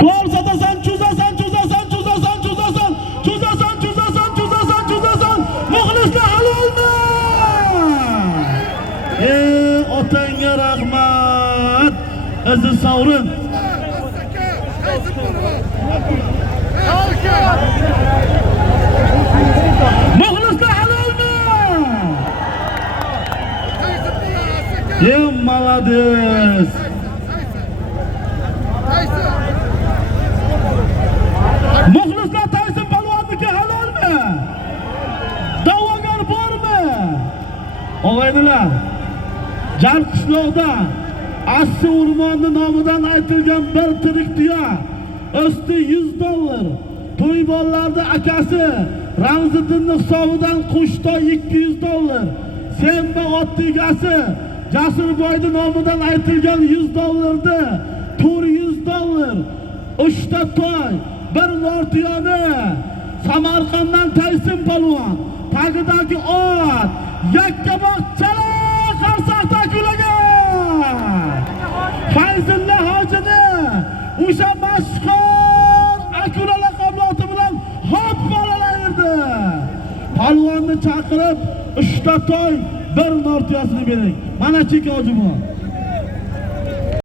Gol satasan, cho'zasan, cho'zasan, cho'zasan, cho'zasan, cho'zasan, cho'zasan, cho'zasan, cho'zasan. Muxlislar halolmi? Otangga rahmat. Aziz Sovrin. Muxlislar halolmi? Молодец. Muxlislar Tayson polvonniki halolmi? Da'vogar bormi? Og'aynilar, Jan qishloqda Assi o'rmoni nomidan aytilgan bir tirik tuya usti $100. To'y bolalarda akasi Ramziddinning hisobidan Qo'shtoy $200. Senba ottigasi Jasurboyning nomidan aytilgan $100 $400. 3 ta to'y, bir nortiyoni Samarqanddan Tayson polvon, tagidagi ot, yakkaboq chala qarsaqda kulagan. Fayzulla hojini o'sha mashhur akula laqabloti bilan hop bolalaydi. Polvonni chaqirib 3 ta to'y, bir nortiyasini bering. Mana chek hojimon.